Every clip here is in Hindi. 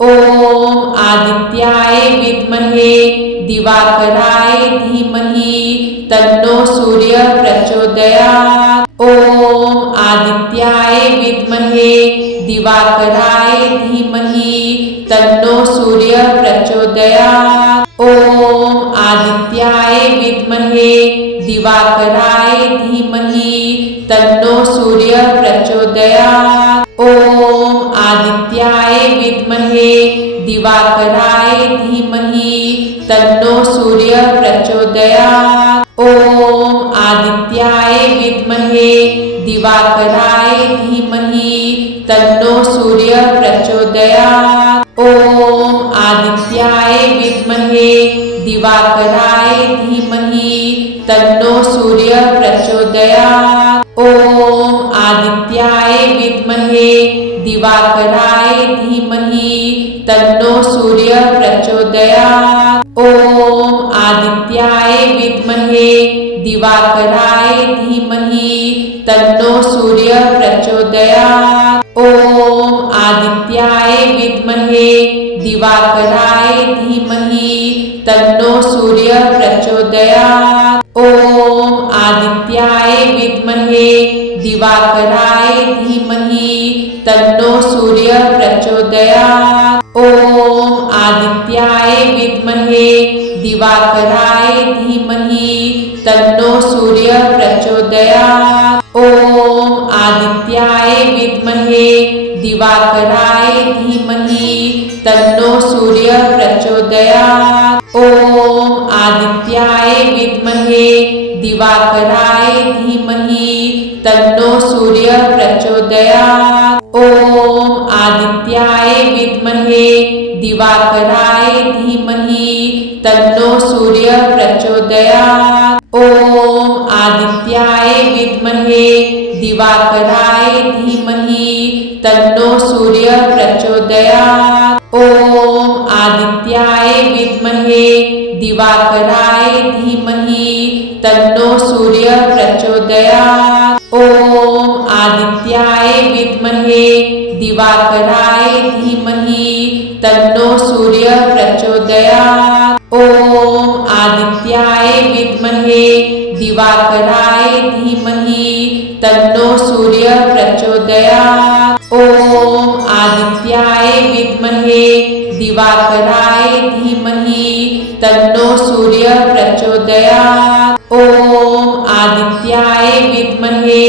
ॐ आदित्याय विद्महे दिवाकराय धीमहि तन्नो सूर्यः प्रचोदयात्। ॐ आदित्याय विद्महे दिवाकराय धीमहि तन्नो सूर्यः प्रचोदयात्। ॐ आदित्याय विद्महे दिवाकराय धीमहि तन्नो सूर्यः प्रचोदयात्। ॐ आदित्याय विद्महे दिवाकराय धीमहि तन्नो सूर्यः प्रचोदयात्। ॐ आदित्याय विद्महे दिवाकराय धीमहि तन्नो सूर्यः प्रचोदयात्। ॐ आदित्याय विद्महे दिवाकराय धीमहि तन्नो सूर्यः प्रचोदयात्। ॐ आदित्याय विद्महे दिवाकराय धीमहि तन्नो सूर्यः प्रचोदयात्। ॐ आदित्याय विद्महे दिवाकराय धीमहि तन्नो सूर्यः प्रचोदयात्। ॐ आदित्याय विद्महे दिवाकराय धीमहि तन्नो सूर्यः प्रचोदयात्। ॐ आदित्याय विद्महे दिवाकराय धीमहि तन्नो सूर्यः प्रचोदयात्। ॐ आदित्याय विद्महे दिवाकराय धीमहि तन्नो सूर्यः प्रचोदयात्। ॐ आदित्याय विद्महे दिवाकराय धीमहि तन्नो सूर्यः प्रचोदयात्। ॐ आदित्याय विद्महे दिवाकराय धीमहि तन्नो सूर्यः प्रचोदयात्। ॐ आदित्याय विद्महे दिवाकराय धीमहि तन्नो सूर्यः प्रचोदयात्। ॐ आदित्याय विद्महे दिवाकराय धीमहि तन्नो सूर्यः प्रचोदयात्। ॐ आदित्याय विद्महे दिवाकराय धीमहि तन्नो सूर्यः प्रचोदयात्। ॐ आदित्याय विद्महे दिवाकराय धीमहि तन्नो सूर्यः प्रचोदयात्। ॐ आदित्याय विद्महे दिवाकराय धीमहि तन्नो सूर्यः प्रचोदयात्। ॐ आदित्याय विद्महे दिवाकराय धीमहि तन्नो सूर्यः प्रचोदयात्। ॐ आदित्याय विद्महे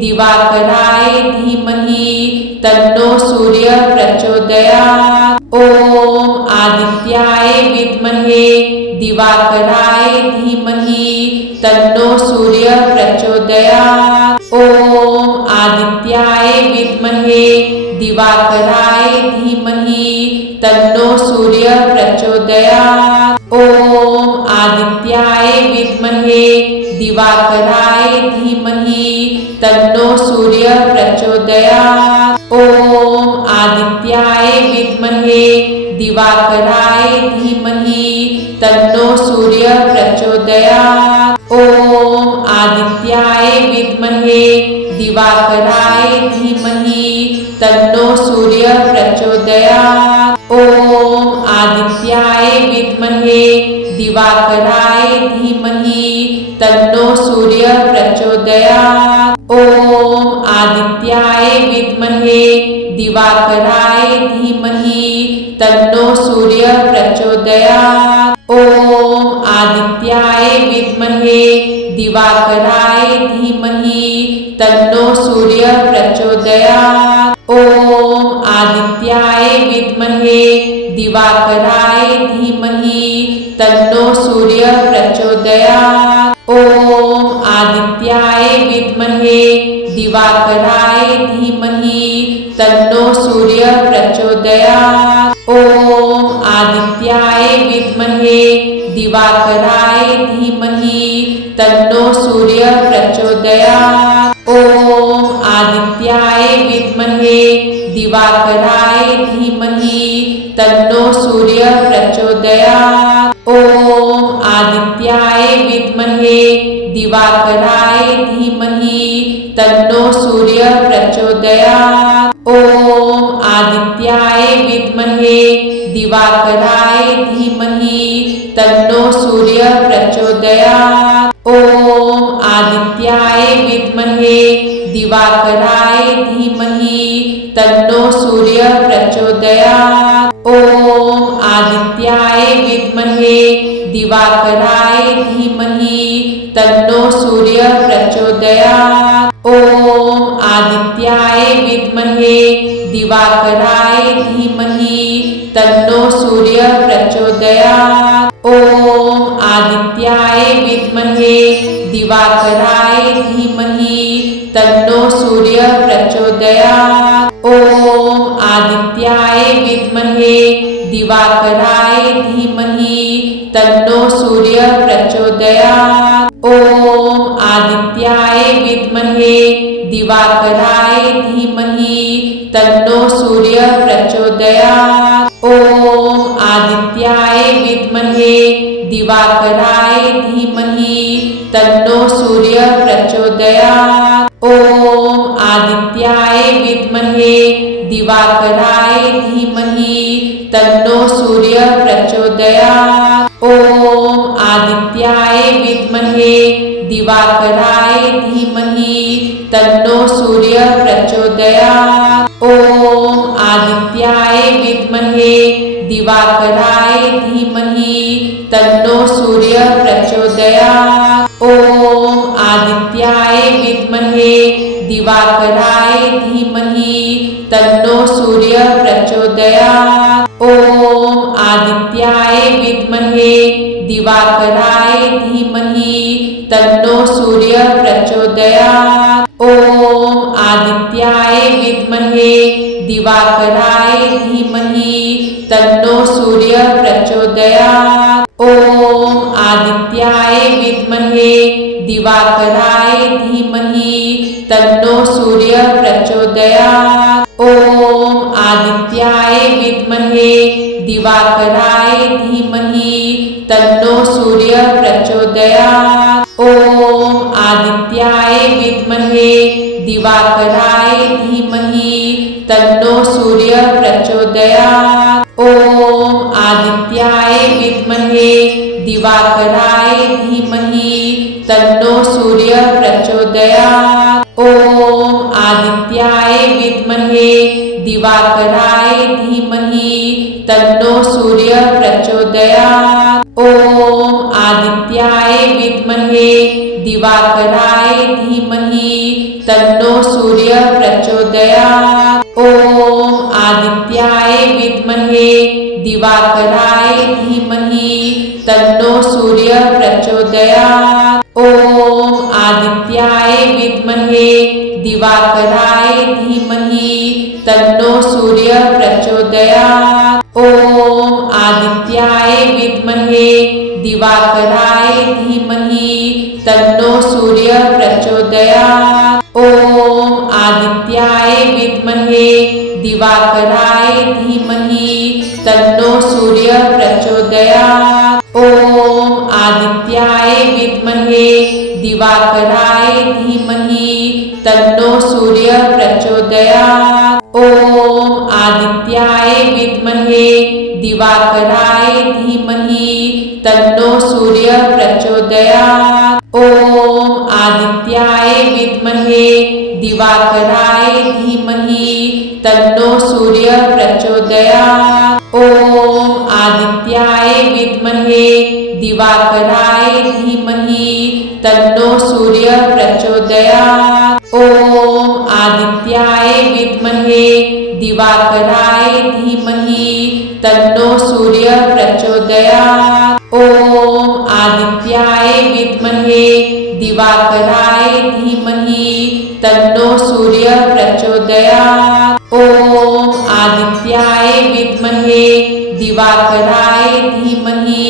दिवाकराय धीमहि तन्नो सूर्यः प्रचोदयात्। ॐ आदित्याय विद्महे दिवाकराय धीमहि तन्नो सूर्यः प्रचोदयात्। ॐ आदित्याय विद्महे दिवाकराय धीमहि तन्नो सूर्यः प्रचोदयात्। ॐ आदित्याय विद्महे दिवाकराय धीमहि तन्नो सूर्यः प्रचोदयात्। ॐ आदित्याय विद्महे दिवाकराय धीमहि तन्नो सूर्यः प्रचोदयात्। ॐ आदित्याय विद्महे दिवाकराय धीमहि तन्नो सूर्यः प्रचोदयात्। ॐ आदित्याय विद्महे दिवाकराय धीमहि तन्नो सूर्यः प्रचोदयात्। ॐ आदित्याय विद्महे दिवाकराय धीमहि तन्नो सूर्यः प्रचोदयात्। ॐ आदित्याय विद्महे दिवाकराय धीमहि तन्नो सूर्यः प्रचोदयात्। ॐ आदित्याय विद्महे दिवाकराय धीमहि तन्नो सूर्यः प्रचोदयात्। ॐ आदित्याय विद्महे दिवाकराय धीमहि तन्नो सूर्यः प्रचोदयात्। ॐ आदित्याय विद्महे दिवाकराय धीमहि तन्नो सूर्यः प्रचोदयात्। ॐ आदित्याय विद्महे दिवाकराय धीमहि तन्नो सूर्यः प्रचोदयात्। ॐ आदित्याय विद्महे दिवाकराय धीमहि तन्नो सूर्यः प्रचोदयात्। ॐ आदित्याय विद्महे दिवाकराय धीमहि तन्नो सूर्य प्रचोदयात्। ॐ आदित्याय विद्महे दिवाकराय धीमहि तन्नो सूर्य प्रचोदयात्। ॐ आदित्याय विद्महे दिवाकराय धीमहि तन्नो सूर्य प्रचोदयात्। ॐ आदित्याय विद्महे दिवाकराय धीमहि तन्नो सूर्य प्रचोदयात्। ॐ आदित्याय विद्महे दिवाकराय धीमहि तन्नो सूर्य प्रचोदयात्। ॐ आदित्याय विद्महे दिवाकराय धीमहि तन्नो सूर्य प्रचोदयात्। ॐ आदित्याय विद्महे दिवाकराय धीमहि तन्नो सूर्य प्रचोदयात्। ॐ आदित्याय विद्महे दिवाकराय धीमहि तन्नो सूर्य प्रचोदयात्। ॐ आदित्याय विद्महे दिवाकराय धीमहि तन्नो सूर्य प्रचोदयात्। ॐ आदित्याय विद्महे दिवाकराय धीमहि तन्नो सूर्य प्रचोदयात्। ॐ आदित्याय विद्महे दिवाकराय धीमहि तन्नो सूर्य प्रचोदयात्। ॐ आदित्याय विद्महे दिवाकराय धीमहि तन्नो सूर्य प्रचोदयात्। ॐ आदित्याय विद्महे दिवाकराय धीमहि तन्नो सूर्य प्रचोदयात्। ॐ आदित्याय विद्महे दिवाकराय धीमहि तन्नो सूर्य प्रचोदयात्। ॐ आदित्याय विद्महे दिवाकराय धीमहि तन्नो सूर्य प्रचोदयात्। ॐ आदित्याय विद्महे दिवाकराय धीमहि तन्नो सूर्य प्रचोदयात्। ॐ आदित्याय विद्महे दिवाकराय धीमहि तन्नो सूर्य प्रचोदयात्। ॐ आदित्याय विद्महे दिवाकराय धीमहि तन्नो सूर्य प्रचोदयात्। ॐ आदित्याय विद्महे दिवाकराय धीमहि तन्नो सूर्य प्रचोदयात्। ॐ आदित्याय विद्महे दिवाकराय धीमहि तन्नो सूर्य प्रचोदयात्। ॐ आदित्याय विद्महे दिवाकराय धीमहि तन्नो सूर्य प्रचोदयात्। ॐ आदित्याय विद्महे दिवाकराय धीमहि तन्नो सूर्य प्रचोदयात्। ॐ आदित्याय विद्महे दिवाकराय धीमहि तन्नो सूर्य प्रचोदयात्। ॐ आदित्याय विद्महे दिवाकराय धीमहि तन्नो सूर्य प्रचोदयात्। ॐ आदित्याय विद्महे दिवाकराय धीमहि तन्नो सूर्य प्रचोदयात्। ॐ आदित्याय विद्महे दिवाकराय धीमहि तन्नो सूर्य प्रचोदयात्। ॐ आदित्याय विद्महे दिवाकराय धीमहि तन्नो सूर्य प्रचोदयात्। ॐ आदित्याय विद्महे दिवाकराय धीमहि तन्नो सूर्य प्रचोदयात्। ॐ आदित्याय विद्महे दिवाकराय धीमहि तन्नो सूर्य प्रचोदयात्। ॐ आदित्याय विद्महे दिवाकराय धीमहि तन्नो सूर्य प्रचोदयात्। ॐ आदित्याय विद्महे दिवाकराय धीमहि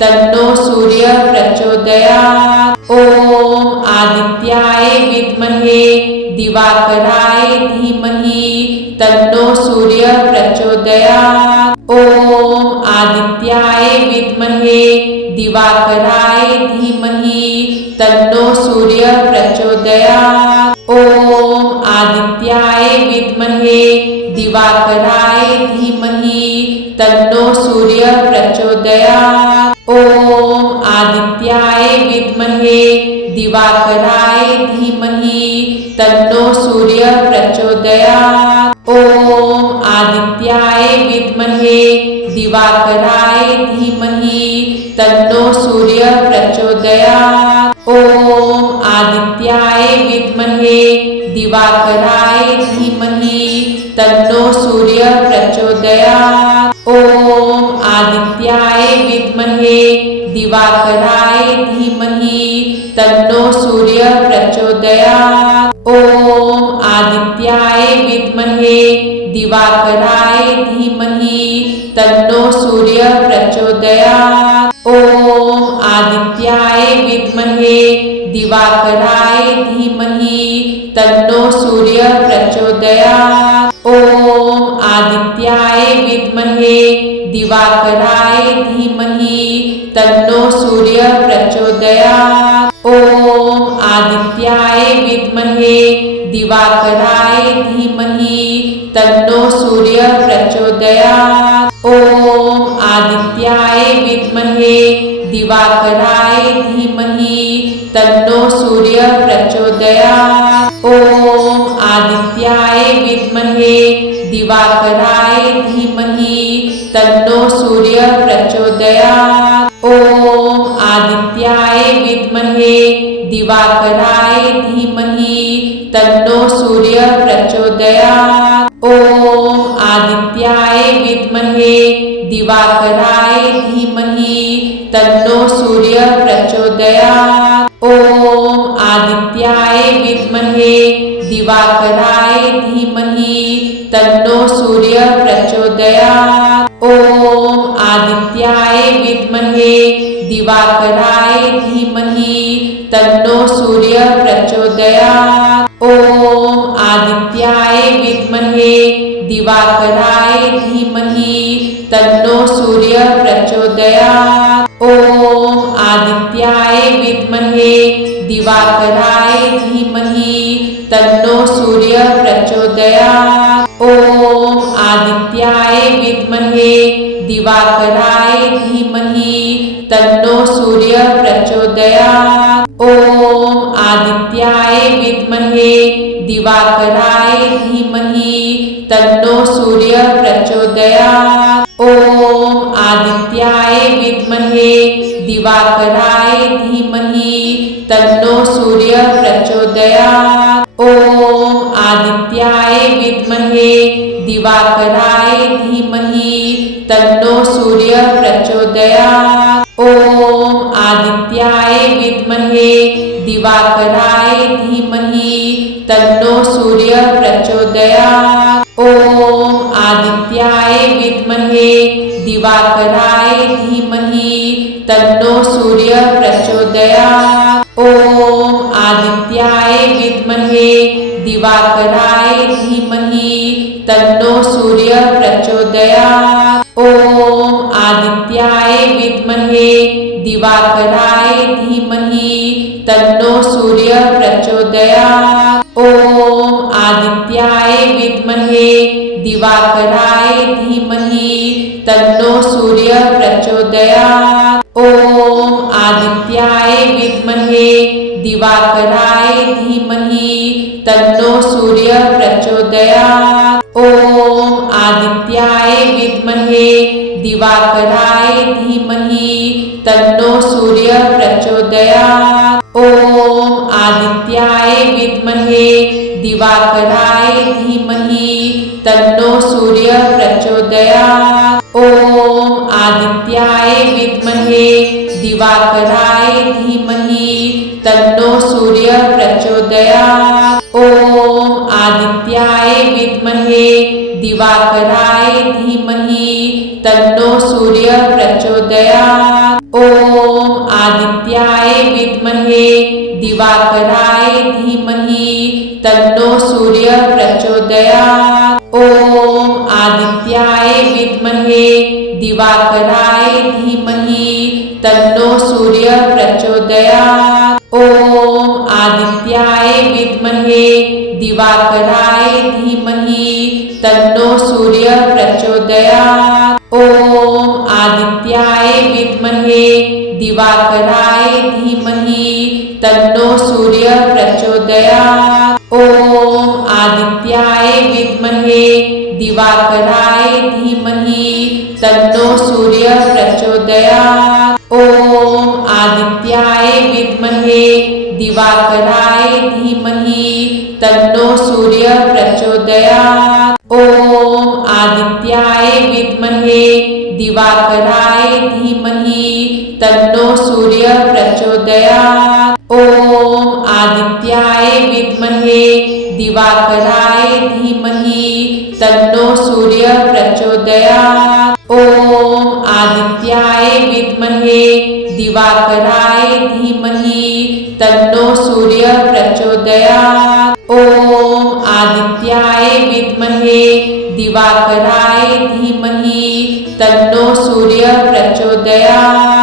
तन्नो सूर्य प्रचोदयात्। ॐ आदित्याय विद्महे दिवाकराय धीमहि तन्नो सूर्य प्रचोदयात्। ॐ आदित्याय विद्महे दिवाकराय धीमहि तन्नो सूर्य प्रचोदयात्। ॐ आदित्याय विद्महे दिवाकराय धीमहि तन्नो सूर्य प्रचोदयात्। ॐ आदित्याय विद्महे दिवाकराय धीमहि तन्नो सूर्य प्रचोदयात्। ॐ आदित्याय विद्महे दिवाकराय धीमहि तन्नो सूर्य प्रचोदयात्। ॐ आदित्याय विद्महे दिवाकराय धीमहि तन्नो सूर्य प्रचोदयात्। ॐ आदित्याय विद्महे दिवाकराय धीमहि तन्नो सूर्य प्रचोदयात्। ॐ आदित्याय विद्महे दिवाकराय धीमहि तन्नो सूर्य प्रचोदयात्। ॐ आदित्याय विद्महे दिवाकराय धीमहि तन्नो सूर्य प्रचोदयात्। ॐ आदित्याय विद्महे दिवाकराय धीमहि तन्नो सूर्य प्रचोदयात्। ॐ आदित्याय विद्महे दिवाकराय धीमहि तन्नो सूर्य प्रचोदयात्। ॐ आदित्याय विद्महे दिवाकराय धीमहि तन्नो सूर्य प्रचोदयात्। ॐ आदित्याय विद्महे दिवाकराय धीमहि तन्नो सूर्य प्रचोदयात्। ॐ आदित्याय विद्महे दिवाकराय धीमहि तन्नो सूर्य प्रचोदयात्। ॐ आदित्याय विद्महे दिवाकराय धीमहि तन्नो सूर्य प्रचोदयात्। ॐ आदित्याय विद्महे दिवाकराय धीमहि तन्नो सूर्य प्रचोदयात्। ॐ आदित्याय विद्महे दिवाकराय धीमहि तन्नो सूर्य प्रचोदयात्। ॐ आदित्याय विद्महे दिवाकराय धीमहि तन्नो सूर्य प्रचोदयात्। ॐ आदित्याय विद्महे दिवाकराय धीमहि तन्नो सूर्य प्रचोदयात्। ॐ आदित्याय विद्महे दिवाकराय धीमहि तन्नो सूर्य प्रचोदयात्। ॐ आदित्याय विद्महे दिवाकराय धीमहि तन्नो सूर्य प्रचोदयात्। ॐ आदित्याय विद्महे दिवाकराय धीमहि तन्नो सूर्य प्रचोदयात्। ॐ आदित्याय विद्महे दिवाकराय धीमहि तन्नो सूर्य प्रचोदयात्। ॐ आदित्याय विद्महे दिवाकराय धीमहि तन्नो सूर्य प्रचोदयात्। ॐ आदित्याय विद्महे दिवाकराय धीमहि तन्नो सूर्य प्रचोदयात्। ॐ आदित्याय विद्महे दिवाकराय धीमहि तन्नो सूर्य प्रचोदयात्। ॐ आदित्याय विद्महे दिवाकराय धीमहि तन्नो सूर्य प्रचोदयात्। ॐ आदित्याय विद्महे दिवाकराय धीमहि तन्नो सूर्य प्रचोदयात्। ॐ आदित्याय विद्महे दिवाकराय धीमहि तन्नो सूर्य प्रचोदयात्। ॐ आदित्याय विद्महे दिवाकराय धीमहि तन्नो सूर्य प्रचोदयात्। ॐ आदित्याय विद्महे दिवाकराय धीमहि तन्नो सूर्य प्रचोदयात्। ॐ आदित्याय विद्महे दिवाकराय धीमहि तन्नो सूर्य प्रचोदयात्। ॐ आदित्याय विद्महे दिवाकराय धीमहि तन्नो सूर्य प्रचोदयात्। ॐ आदित्याय विद्महे दिवाकराय धीमहि तन्नो सूर्य प्रचोदयात्। ॐ आदित्याय विद्महे दिवाकराय धीमहि तन्नो सूर्य प्रचोदयात्। ॐ आदित्याय विद्महे दिवाकराय धीमहि तन्नो सूर्य प्रचोदयात्। ॐ आदित्याय विद्महे दिवाकराय धीमहि तन्नो सूर्य प्रचोदयात्। ओम आदित्याय विद्महे दिवाकराय धीमहि तन्नो सूर्य प्रचोदयात्। ओम आदित्याय विद्महे दिवाकराय धीमहि तन्नो सूर्य प्रचोदयात्। ओम आदित्याय विद्महे दिवाकराय धीमहि तन्नो सूर्य प्रचोदयात्। ओम आदित्याय विद्महे दिवाकराय धीमहि तन्नो सूर्य प्रचोदयात्। ओम आदित्याय विद्महे दिवाकराय धीमहि तन्नो सूर्य प्रचोदयात्। ओम आदित्याय विद्महे दिवाकराय धीमहि तन्नो सूर्य प्रचोदयात्।